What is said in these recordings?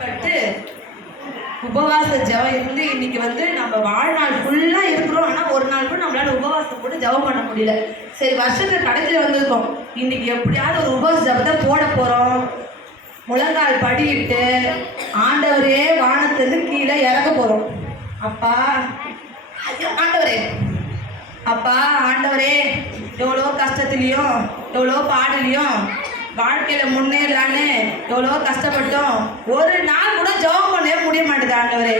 பட்டு உபவாச ஜெபம் இருந்து இன்னைக்கு நம்ம வாழ்நாள் ஃபுல்லா இருக்கிறோம். ஆனா ஒரு நாள் கூட நம்மளால உபவாசம் போட்டு ஜெபம் பண்ண முடியல. சரி, வருஷத்துல கடைசியில் வந்திருக்கோம். இன்னைக்கு எப்படியாவது ஒரு உபவாச ஜெபத்தை போட போறோம். முழங்கால் படியிட்டு ஆண்டவரே வானத்திலிருந்து கீழே இறங்க போறோம். அப்பா ஆண்டவரே, அப்பா ஆண்டவரே, எவ்வளோ கஷ்டத்துலையும் எவ்வளோ பாடலையும் வாழ்க்கையில முன்னேறலான்னு எவ்வளோ கஷ்டப்பட்டோம். ஒரு நாள் கூட ஜெபம் பண்ணவே முடிய மாட்டேது ஆண்டவரே.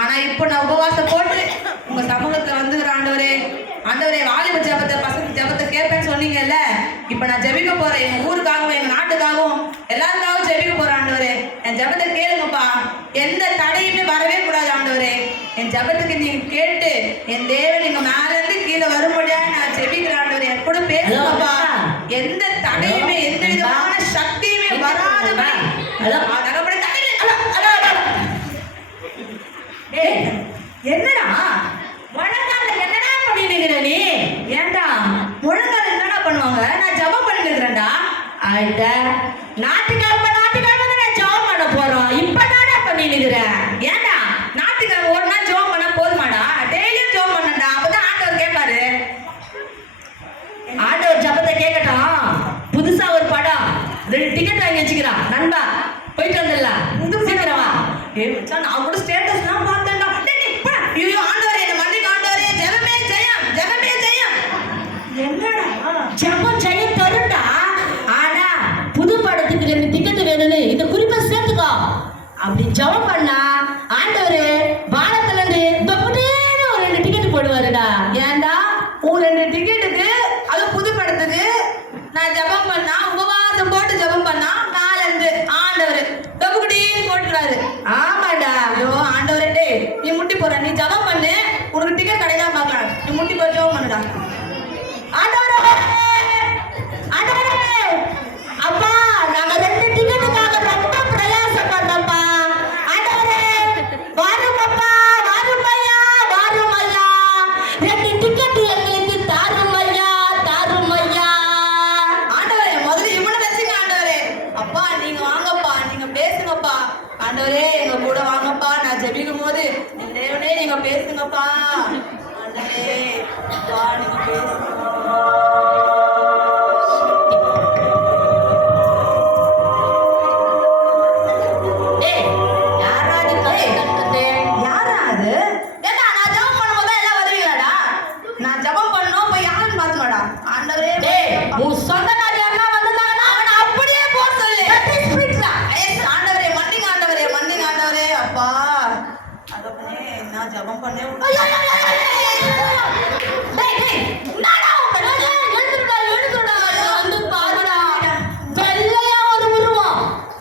ஆனா இப்போ நான் உபவாசம் போட்டு உங்க சமூகத்துல வந்துக்கிறேன் ஆண்டவரே. ஆண்டவரே, வாலிப ஜெபத்தை பசங்க ஜெபத்தை கேட்பேன்னு சொன்னீங்கல்ல. இப்போ நான் ஜெபிக்க போறேன். எங்க ஊருக்காகவும் எங்க நாட்டுக்காகவும் எல்லாருக்காகவும் ஜெபிக்க போறேன் ஆண்டவரே. என் ஜெபத்தை கேளுங்கப்பா. எந்த தடையுமே வரவே கூடாது ஆண்டவரே. என் ஜெபத்துக்கு நீங்க கேட்டு என் தேவன் நீங்க மேல இருந்து கீழே வரும்படியாக நான் ஜெபிக்கிறேன் ஆண்டவரே. என் கூட பேசுங்கப்பா. எந்த தடையுமே எந்த விதமான சக்தியுமே வராதபடி என்னடா முழங்கால என்னடா பண்ணிட்டு நீ? ஏன்டா முழங்கால என்னடா பண்ணுவாங்க? நான் ஜெபம் பண்ணிட்டு இருக்கிறேன்டா. ஆயிட்ட நாட்டுக்கிழமை நான் ஜெபம் பண்ண போறோம். இப்ப என்னடா பண்ணிட்டு இருக்கிறேன்? ஏன்டா நாட்டுக்கிழமை ஒரு நாள் ஜெபம் பண்ண போதுமாடா? டெய்லியும் ஜெபம் பண்ணடா. அப்பதான் ஆண்டவர் கேட்பாரு. ஆண்டவர் ஜெபத்தை கேட்கட்டும். புதுசா ஒரு படம் 2 டிக்கெட் வாங்கி வச்சுக்கிறான். நண்பா போயிட்டு வந்துடலாம். சீக்கிரமா நான் கூட ஸ்டேட்டஸ்லாம் பார்த்தேன்டா. ஐயோ ஆண்டவரே, என்ன மன்னிக்க ஆண்டவரே. ஜெபமே ஜெயம், ஜெபமே ஜெயம். என்னடா ஜெபம் ஜெயம் தருண்டா. ஆனா புது படத்துக்கு 2 டிக்கெட் வேணும்னு இந்த குறிப்பை சேர்த்துக்கோ. அப்படி ஜெபம் பண்ணா ஆண்டவரே வானத்துல இருந்து தொப்புட்டேன்னு ஒரு 2 டிக்கெட் போடுவாருடா. ஏன்டா உன் 2 டிக்கெட்டுக்கு அது புது படத்துக்கு நான் ஜெபம் பண்ணா உபவாசம் போட்டு ஜெபம் பண்ணா மேல இருந்து ஆண்டவர் தொப்புக்குட்டின்னு போட்டுறாரு. ஆமாடா. ஐயோ ஆண்டவரே, நீ முட்டி போற, நீ ஜெபம் பண்ணு, உனக்கு டிக்கெட் கிடைக்காம பார்க்கலாம். நீ முட்டி போய் ஜெபம் பண்ணுடா. ஆண்டவரே, ஆண்டவரே, அப்பா நாங்க 2 டிக்கெட்டுக்காக ரொம்ப பிரயாசப்பட்டோம்ப்பா. ஆண்டவரே வாருங்கப்பா, வாரும் ஐயா, வாரும் ஐயா. 2 டிக்கெட் எங்களுக்கு தாரும் ஐயா, தாரும் ஐயா. ஆண்டவரே, முதல்ல இவனை வச்சுங்க ஆண்டவரே. அப்பா நீங்க வாங்கப்பா, நீங்க பேசுங்கப்பா. ஆண்டவரே எங்க கூட வாங்கப்பா. நான் ஜெபிக்கும் போது என் தேவனே நீங்க பேசுங்கப்பா. ஆண்டவரே அப்பா நீங்க பேசுங்க. ஜெபம் பண்ணே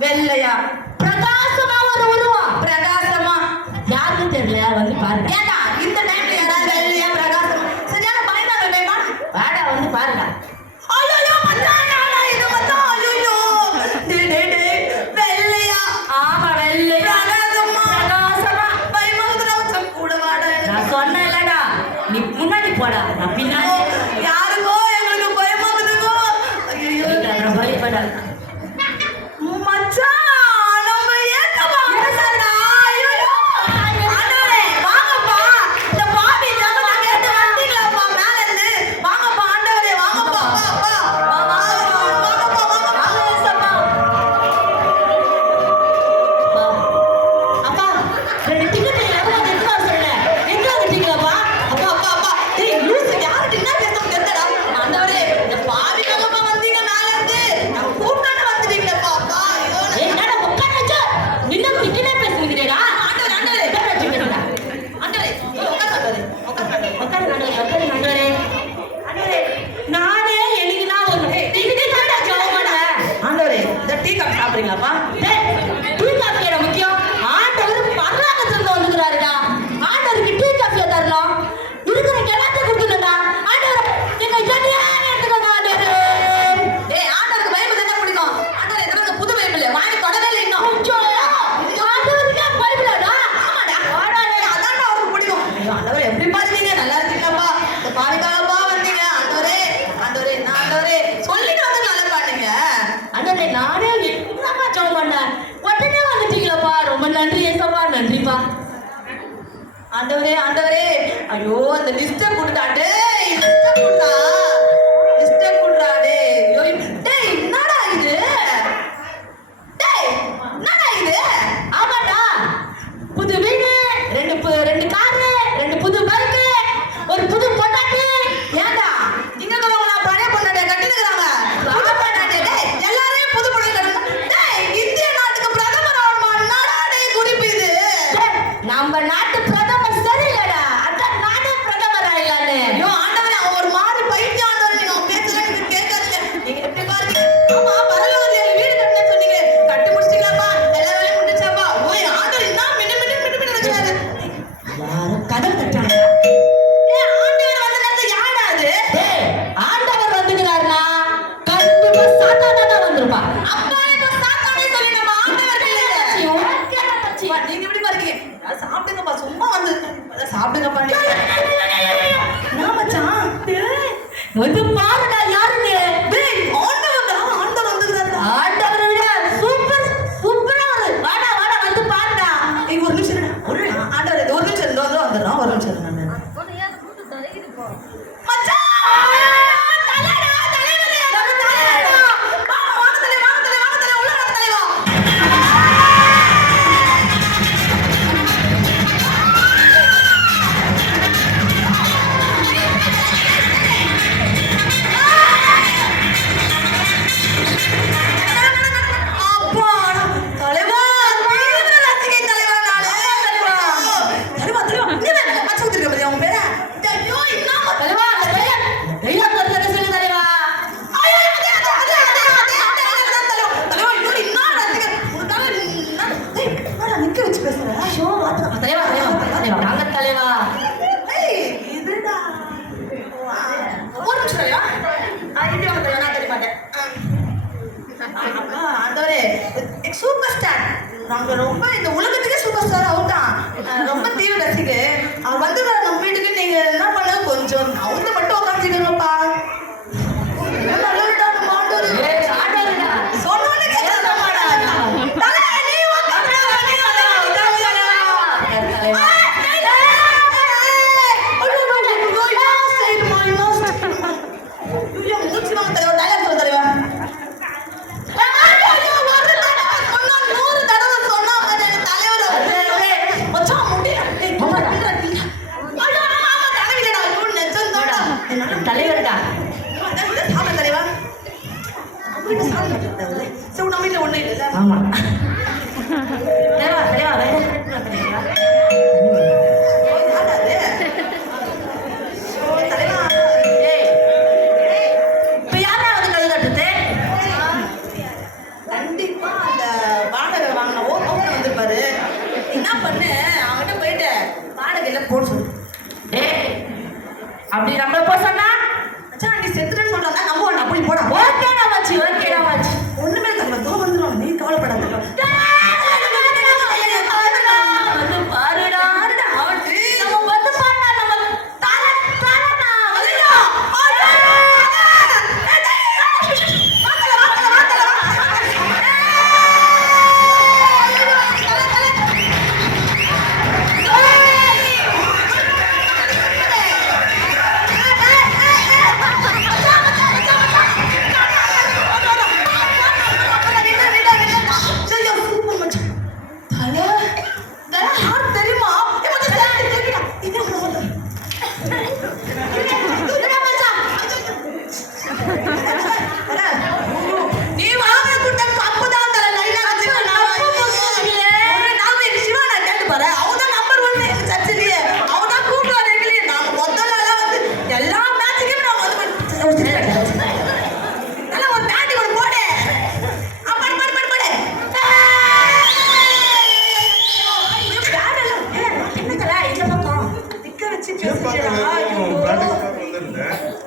வெள்ளையா பிரகாசமா ஒரு உருவம். பிரகாசமா யாருன்னு தெரியல, வந்து பாருங்க. ஏண்டா இந்த டைம்ல யாராவது வெள்ளையா பிரகாசமா சரியான பயமா இல்லையா? வாடா வந்து பாருங்க. ஐயோ மச்சானா, இது மச்சான். ஐயோ வெள்ளையா. ஆமா வெள்ளையா பிரகாசமா பயமாகுதுடா. கூட வாடா. நான் சொன்னேன்லடா நீ முன்னாடி போடா, நான் பின்னாடி. யாருக்கோ எங்களுக்கு பயமாகுதுங்கோ. ஐயோ நான் பயப்படா மச்சான். நம்ம ஏக்கமா பேசறடா. ஐயோ ஆண்டவரே வாங்கப்பா. இந்த ஆண்டவரே ஆண்டவரே, ஐயோ அந்த லிஸ்ட கொடுத்தாண்டே, லிஸ்ட கொடுத்தா, லிஸ்ட கொடுறா டேய். ஐயோ டேய் என்னடா இது? டேய் என்னடா இது? ஆமாடா, புது வீடு, ரெண்டு காரு, 2 புது பைக், ஒரு புது பொண்டாட்டி. ஏன்டா இங்க இருக்கிறவங்க நான் பழைய பொண்டாட்டியை கட்டிருக்காங்க, புது பொண்டாட்டி. டேய் எல்லாரையும் புது பொண்டாட்டி கட்டுறாங்க. டேய் இந்திய நாட்டுக்கு பிரதமர் ஆகணுமா? என்னடா டேய் குடிப்பு இது? நம்ம நாட்டு பிரதமர் சரியில்லடா, அதான் நானே பிரதமர் ஆயிடலான்னு. ஐயோ ஆண்டவரே, அவன் ஒரு மாதிரி பைத்தியம் ஆண்டவரே. நீங்க அவன் பேசுறேன் எனக்கு கேட்காதீங்க. நீங்க எப்படி பாருங்க. ஆமா பரலோகத்துல வீடு கட்டணும்னு சொன்னீங்க, கட்டி முடிச்சிட்டீங்களாப்பா? எல்லா வேலையும் முடிஞ்சாப்பா? ஓய் ஆண்டவர் என்ன மின்னு வச்சுக்காரு. யாரும் கதவு தட்டாங்க. ஆண்டவர் வந்த நேரத்துல யாரா அது? ஆண்டவர் வந்துக்கிறாருன்னா கண்டிப்பா சாத்தானா தான் வந்திருப்பா. அப்பா இப்ப சாத்தானே சொல்லி நம்ம ஆண்டவர் இல்ல. நீங்க எப்படி பாருங்க? சாப்பிடுங்கப்பா, சும்மா வந்து சாப்பிடுங்கப்பா. நான் மச்சான் வந்து பாருடா யாருன்னு. ஆண்டவர் தான், ஆண்டவர் வந்துக்கிறாரு. ஆண்டவரை விட சூப்பர் சூப்பரா ஒரு வாடா வாடா வந்து பாருடா. இங்க ஒரு நிமிஷம் இருடா. ஒரு ஆண்டவர் ஒரு நிமிஷம் வந்துடுறோம். ஒரு நிமிஷம் நான் மச்சான் தலைடா தலைவரே நம்ம தலைடா. வாங்க தலைவா உள்ள வாங்க தலைவா. சூப்பர் ஸ்டார், நாங்க ரொம்ப இந்த உலகத்துக்கே சூப்பர் ஸ்டார் அவர் தான். ரொம்ப தீவிர ரசிகை. அவர் வந்து நம்ம வீட்டுக்கு நீங்க என்ன பண்ண கொஞ்சம் அவங்க மட்டும் உட்காந்துக்கணும்ப்பா. நல்லவருடா நம்ம ஆண்டவர். சொன்னோன்னு கேட்கறாமாடா. தலை நீ தலைவர்டா சாப்பிட தலைவா. நம்ம வீட்டுல ஒண்ணு இல்ல. ஆமா தலைவா தலைவா கண்டிப்பா அந்த வாடகை வாங்கின ஓப்பன் வந்துருப்பாரு. என்ன பண்ணு அவங்ககிட்ட போயிட்டு வாடகையில போட சொல்லு. அப்படி நம்மள போக சொன்னா நீ செத்துறேன்னு சொல்றாங்க நம்ப வேண்டாம். அப்படி போடா. ஓகேடா மச்சி ஒண்ணுமே தரல. தோ வந்துடும், நீ கவலைப்படாத. வந்து பாருடா நம்ம வந்து பாருடா நம்ம தலை தலனா வந்துடா.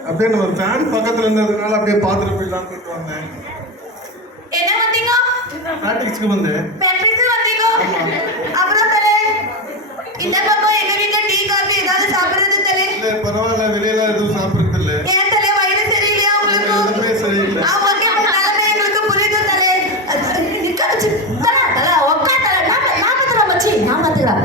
அப்படியே நம்ம ஃபேன் பக்கத்துல இருந்ததுனால அப்படியே பார்த்துட்டு போயிடலாம் போயிட்டு வந்தேன். என்ன வந்தீங்க? பிராக்டிஸ்க்கு வந்தேன். பிராக்டிஸ்க்கு வந்தீங்க? அப்புறம் தலே இந்த பக்கம் எங்க வீட்ல டீ காபி ஏதாவது சாப்பிடுறது தலே? இல்ல பரவாயில்ல, வெளியில எதுவும் சாப்பிடுறது இல்ல. ஏன் தலே வயிறு சரியில்லையா உங்களுக்கு? எதுவுமே சரியில்லை. ஓகே, நிலைமை எங்களுக்கு புரியுது தலே. நிக்க வச்சு தல உட்கார் தல. நான் பாத்துறேன் மச்சி, நான் பாத்துறேன்.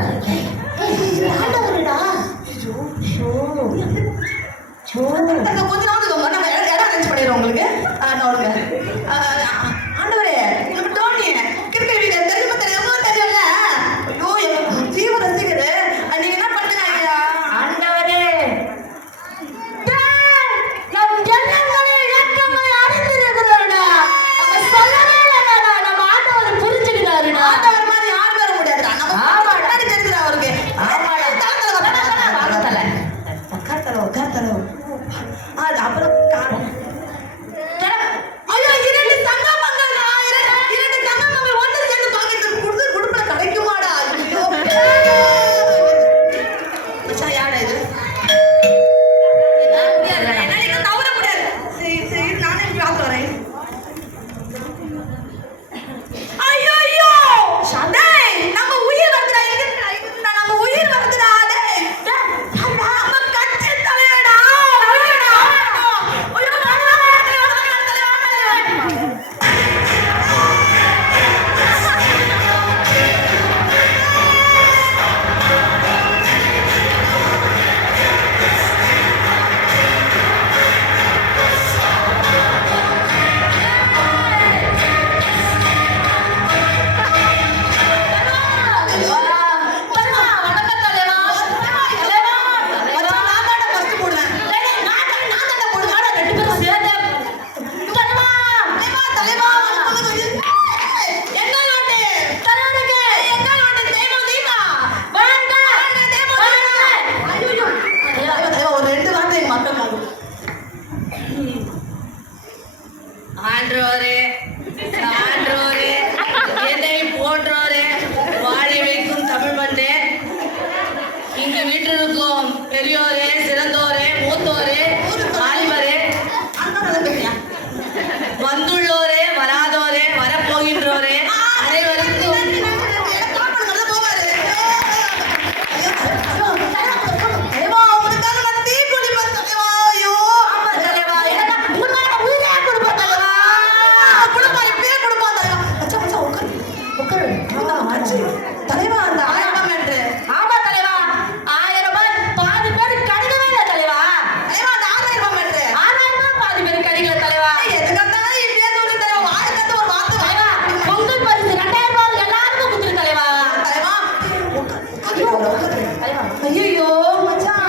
தலைவா. ஐயோ மச்சான்.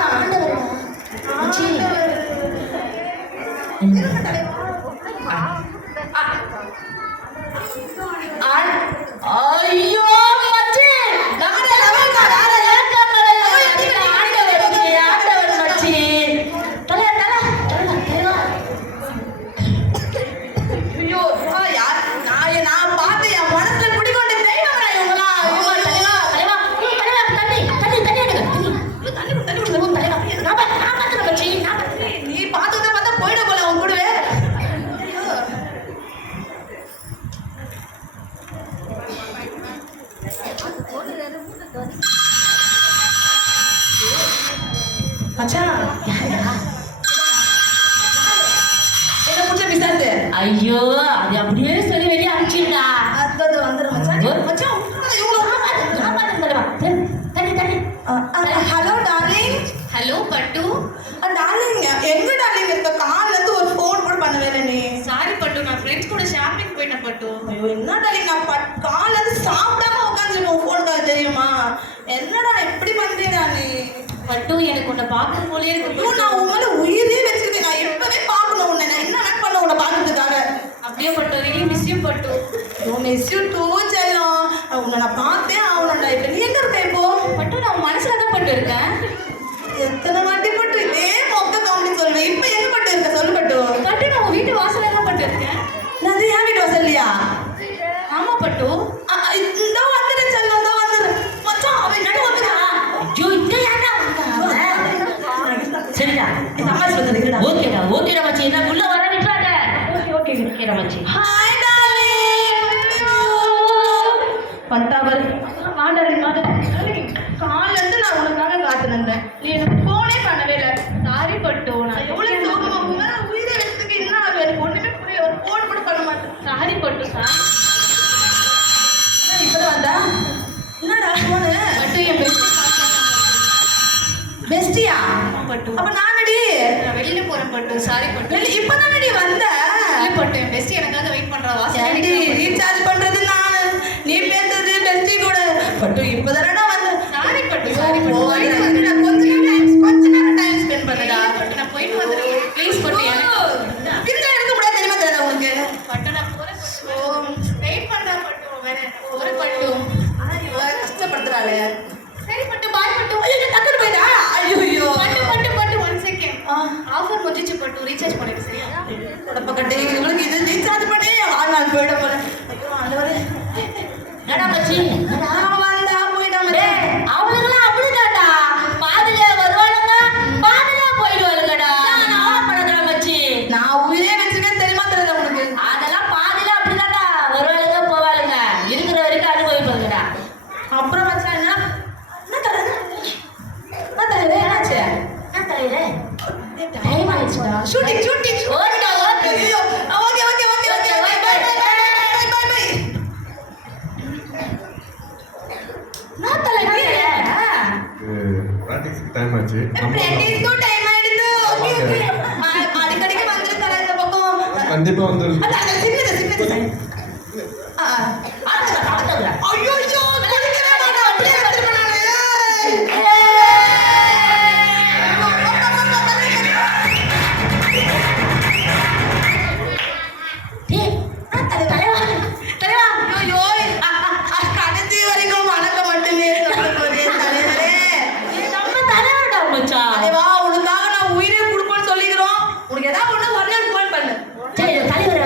ஐயோ மச்சி வேற லெவல் தான் வேற ஏக்கங்கள ஆண்டவர் மச்சி தல ஐயோ யார் நான் பார்த்து என் மனசுல குடிக்கொண்ட தெய்வம் இவங்கலாம் நீ பார்த்தத பார்த்தா போயிட போல உன் கூடவே மச்சான் என்ன புடிச்ச பிசாசு ஐயோ அது அப்படியே சொல்லி வெளியே அனுப்பிச்சிடா. அது வந்துடும் மச்சான் மச்சான் ஹலோ டார்லிங். ஹலோ பட்டு. டார்லிங் எங்க டார்லிங் இருக்க கால்ல இருந்து ஒரு ஃபோன் கூட பண்ணவே இல்லை நீ. சாரி பட்டு, நான் ஃப்ரெண்ட்ஸ் கூட ஷாப்பிங் போயிட்டேன் பட்டு. ஐயோ என்ன டார்லிங் நான் கால்ல இருந்து சாப்பிடாம உட்காந்துருக்கேன் ஃபோன் கால் தெரியுமா? என்னடா இப்படி பண்றீடா நீ? பட்டு எனக்கு உன்னை பார்க்கும் போலே இருக்கு. ஐயோ நான் உன் மேல உயிரே வச்சிருக்கேன். நான் எப்பவே பார்க்கணும் உன்னை. நான் என்ன வேணும் பண்ண உன்னை பார்க்கறதுக்காக. அப்படியே பட்டு really miss you பட்டு. மிஸ் யூ டூ செல்லம். உன்னை நான் பார்த்தேன் ஆகணும்டா. இப்போ நீ எங்க இருக்க இப்போ? பட்டு நான் உன் மனசுல தான் பட்டு இருக்கேன். எத்தனை வாட்டி பட்டு இதே மொக்க காமெடி சொல்லுவேன். இப்போ எங்க பட்டு இருக்க சொல்லு பட்டு. பட்டு நான் உன் வீட்டு வாசல்ல தான் பட்டு இருக்கேன். நான் அது என் வீட்டு வாசல்லையா? ஆமா பட்டு. இந்த வந்துடுறேன் செல்லம். இந்த வந்துடுறேன் மச்சான். அவன் நடு வந்துடா. ஐயோ இங்க ஏன்டா வந்தாங்க? சரிடா சமாளிச்சு வந்துடுறேன். ஓகேடா மச்சி, என்ன உள்ள வர விட்டுறாங்க. ஓகேடா மச்சி. Hi darling. பத்தாவர் கால்ல இருந்து நான் உனக்காக காத்துனேன். நீ எனக்கு போனே பண்ணவே இல்லை. சாரி பட்டு, நான் எவ்வளவு சோகமா உங்க உயிரை வச்சதுக்கு என்ன ஆகும்? எனக்கு ஒண்ணுமே புரியல. ஒரு போன் கூட பண்ண மாட்டேன். சாரி பட்டு. இப்பதான் வந்தா என்னடா போனு? பட்டு என் பெஸ்ட் பெஸ்டியா பட்டு. அப்ப நானடி நான் வெளியில போறேன் பட்டு. சாரி பட்டு. இப்பதானடி வந்த? இல்ல பட்டு, என் பெஸ்ட் எனக்காக வெயிட் பண்றா. ஏன்டி வாசல் ரீசார்ஜ் பண்றது நான், நீ பேசுறது பெஸ்டி கூட. பட்டு இப்பதானடா வந்த. சாரி பட்டு. சாரி பட்டு. போயிட்டு வந்துடா. கொஞ்ச நேரம் டைம் ஸ்பெண்ட் பண்ணுடா. பட்டு நான் போயிட்டு வந்துடுறேன் ப்ளீஸ் பட்டு. பிரிஞ்சா இருக்க முடியாது தெரியுமா? தெரியாதா உனக்கு? பட்டு நான் போறேன். வெயிட் பண்றா பட்டு. வேற ஒரு பட்டு. ஆனா இவ கஷ்டப்படுத்துறாளே. சரி பட்டு, பாய் பட்டு. ஐயோ டக்குனு போயிடா. ஐயோ பட்டு 1 செகண்ட். ஆஃபர் முடிஞ்சிச்சு பட்டு. ரீசார்ஜ் பண்ணிடு சரியா? உடம்ப கட்டி இவளுக்கு இது ரீசார்ஜ் பண்ணி வாழ்நாள் போயிட போல. ஐயோ ஆண்டவரே. என்னடா மச்சி? நான் வந்தா போயிட்டாம. அவளுங்களாம் அப்படிதான்டா. பாதியில வருவாளுங்க, பாதியில போயிடுவாளுங்கடா. நான் பண்ணதுடா மச்சி. நான் உயிரே வச்சிருக்கேன் தெரியுமா? தெரியல உனக்கு? அதெல்லாம் பாதியில அப்படிதான்டா. வருவாளுங்க போவாளுங்க, இருக்கிற வரைக்கும் அனுபவிப்பாங்கடா. அப்புறம் மச்சான் என்ன தலைவர்? என்ன தலைவர் என்னாச்சு? என்ன தலைவரே? டைம் ஆயிடுச்சுடா. Shooting okay okay. ஐயோ okay okay okay okay bye bye bye bye bye. நான் தலைவர் பிராக்டிஸ்க்கு டைம் ஆச்சு. பிராக்டிஸ்க்கு டைம் ஆயிடுது. Okay okay. அடிக்கடிக்கு வந்துரு தர இந்த பக்கம். கண்டிப்பா வந்துடும். அத சின்னது ஐயோ ஐயோ குடிக்கவே மாட்டேன். அப்படியே எடுத்துட்டு போனானே. டேய், தலைவா ஐயோ கடைசி வரைக்கும் வணக்கம் மட்டுமே நம்மளுக்கு ஒரே தலைவரே. நம்ம தலைவர்டா மச்சான். தலைவா உனக்காக நான் உயிரே கொடுப்பேன்னு சொல்லிக்கிறோம். உனக்கு ஏதாவது ஒண்ணு வரல ஃபோன் பண்ணு. சரி தலைவர்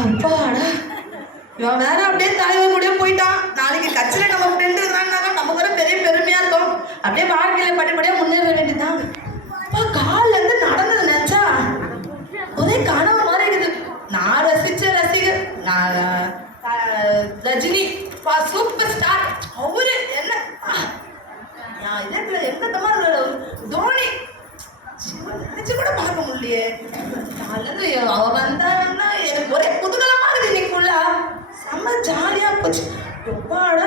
அப்பாடா இவன் வேற அப்படியே தலைவர் கூட போயிட்டான். நாளைக்கு கட்சியில நம்ம ஃப்ரெண்டு இருந்தாங்கன்னா நமக்கு வர பெரிய பெருமையா இருக்கும். அப்படியே வாழ்க்கையில படிப்படியா முன்னேற வேண்டியதுதான். அப்பா கால்ல இருந்து நடந்தது நினைச்சா ஒரே கனவு மாதிரி இருக்குது. நான் ரசிச்ச ரசிகர் நான் ரஜினி சூப்பர் ஸ்டார். அவரு என்ன இதுல எங்க தமார் தோனி நினைச்சு கூட பார்க்க முடியலையே. அல்லது அவ வந்தான்னா எனக்கு ஒரே குதூகலமா இருக்குது. இன்னைக்குள்ள செம்ம ஜாலியா போச்சு. எப்பாடா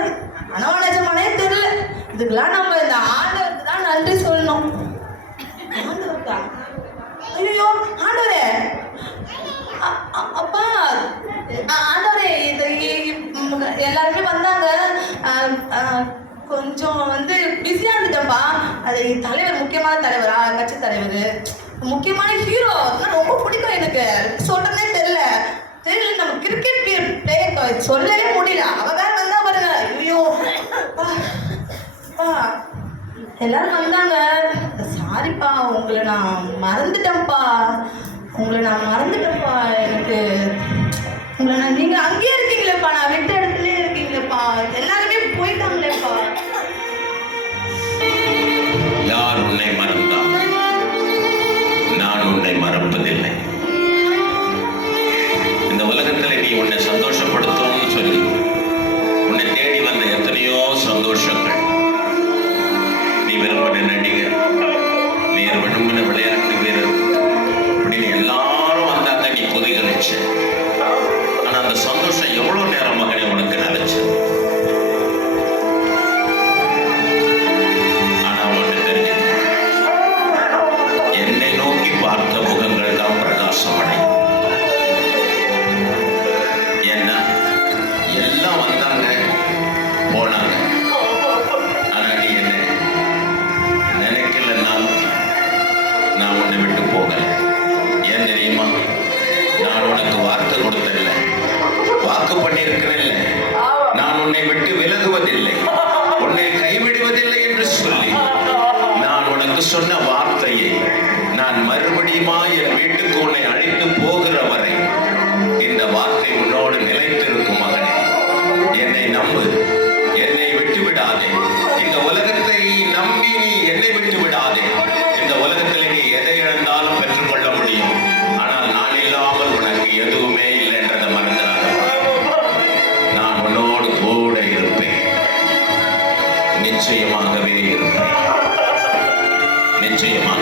கனவா நிஜமானே தெரியல. இதுக்கெல்லாம் நம்ம இந்த ஆண்டவருக்கு தான் நன்றி சொல்லணும். ஆண்டவருக்கா ஐயோ ஆண்டவரே, அப்பா ஆண்டவரே, இது எல்லாருமே வந்தாங்க. கொஞ்சம் வந்து பிஸியா இருந்துட்டேன்ப்பா. அது தலைவர், முக்கியமான தலைவரா, கட்சி தலைவர், முக்கியமான ஹீரோ, ரொம்ப பிடிக்கும் எனக்கு. சொல்றதே தெரியல. நம்ம கிரிக்கெட் பிளேயர் சொல்லவே முடியல. அவ வேற வந்தா பாருங்க. ஐயோ எல்லாரும் வந்தாங்க. சாரிப்பா, உங்களை நான் மறந்துட்டேன்ப்பா. எனக்கு நீங்க அங்கேயே இருக்கீங்களேப்பா, நான் விட்ட இடத்துலயே இருக்கீங்களேப்பா, எல்லாருமே போயிட்டாங்களேப்பா. யார் உன்னை மறந்தார்? நான் உன்னை மறப்பதில்லை. இந்த உலகத்தில் நீ உன்னை சந்தோஷப்படுத்தணும்னு சொல்லி உன்னை தேடி வந்த எத்தனையோ சந்தோஷங்கள், நீ விரும்பின நடிகர், நீ விரும்பின விளையாட்டு வீரர், அப்படின்னு எல்லாரும் வந்தாங்க, நீ புதிகரிச்ச. ஆனா அந்த சந்தோஷம் எவ்வளவு நேரம் மகனே உனக்கு நினைச்சு. ஆனா உனக்கு தெரிஞ்சது, என்னை நோக்கி பார்த்த முகங்கள் தான் பிரகாசம் அடையும். ஏன்னா எல்லாம் வந்தாங்க போனாங்க, ஆனா நீ என்ன நினைக்கலன்னாலும் நான் உன்னை விட்டு போகல. ஏன் தெரியுமா? நான் உனக்கு வார்த்தை கொடுத்ததில்ல, வாக்கு பண்ணியிருக்கிறேன். நான் உன்னை விட்டு விலகுவதில்லை, உன்னை கைவிடுவதில்லை என்று சொல்லி நான் உனக்கு சொன்ன வார்த்தையை நான் மறுபடியுமா என் வீட்டுக்கு உன்னை அழைத்து போகிற வரை இந்த வார்த்தை உன்னோடு நிலைத்திருக்கும். மகனே, என்னை நம்பு, என்னை விட்டு விடாதே. இந்த உலகத்தை நம்பி நீ என்னை விட்டு விடாதே. இந்த உலகத்தில் நீ எதை இழந்தாலும் பெற்றுக்கொள்ள முடியும், ஆனால் நான் இல்லாமல் உனக்கு எதுவுமே இல்லை என்றதை மறந்துடாத. நான் உன்னோடு கூட இருப்பேன், நிச்சயமாகவே இருப்பேன், நிச்சயமாக.